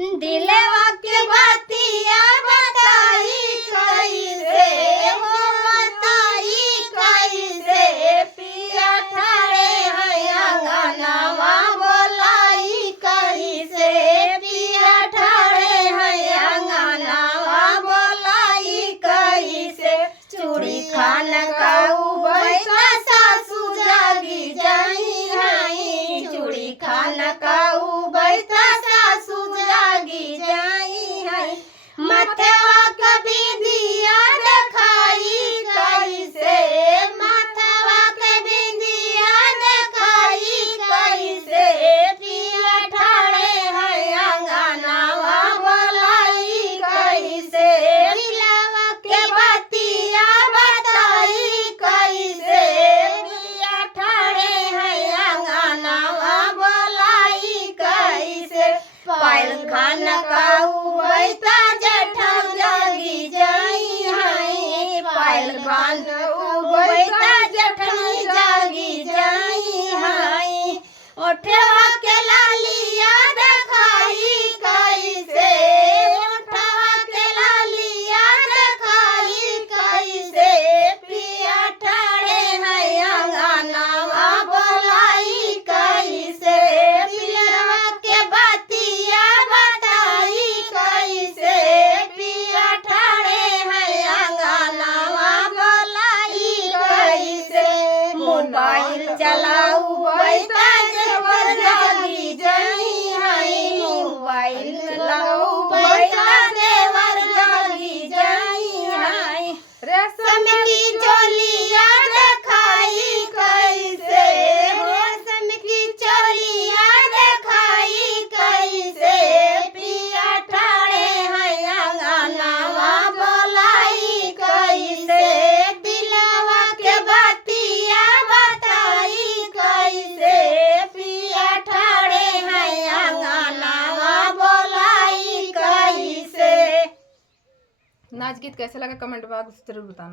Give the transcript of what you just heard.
दिलवा के बतिया बताई कैसे हो बताई कैसे पिया ठाड़े है अंगनवा बोलाई कैसे पिया ठाड़े है अंगनवा बोलाई कैसे चूड़ी खान काऊ बैठा सासू जागी जाई हाई चूड़ी खान काऊ बैठा सासू जागी जाई हाई मथवा कभी दिया देखाई कैसे मथवा कभी दिया देखाई कैसे पिया ठाड़े है अंगनवा बोलाई कैसे दिलवा के बतिया बताई कैसे पिया ठाड़े है अंगनवा बोलाई कैसे पायल खान काऊ बैठा जठम जागी जाई हाई पायल खान बैठा जठम जागी जाई हाई ओठवा के लालिया देखाई कैसे ओठवा के लालिया देखाई कैसे पिया ठाड़े है अंगनवा बोलाई कैसे पिलवा के बतिया बताई कैसे पिया ठाड़े है अंगनवा बोलाई कैसे मोबाइल चलाऊ बैठा जेवर जागी जाई हाई मोबाइल चलाऊ बैठा जेवर जागी जाई हाई रेशम की चोलिया देखाई कैसे रेशम की चोलिया देखाई कैसे पिया ठाड़े है अंगनवा बोलाई कैसे दिलवा के बतिया बताई कैसे पिया ठाड़े है अंगनवा बोलाई कैसे। नाच गीत कैसे लगा कमेंट बॉक्स जरूर बताना।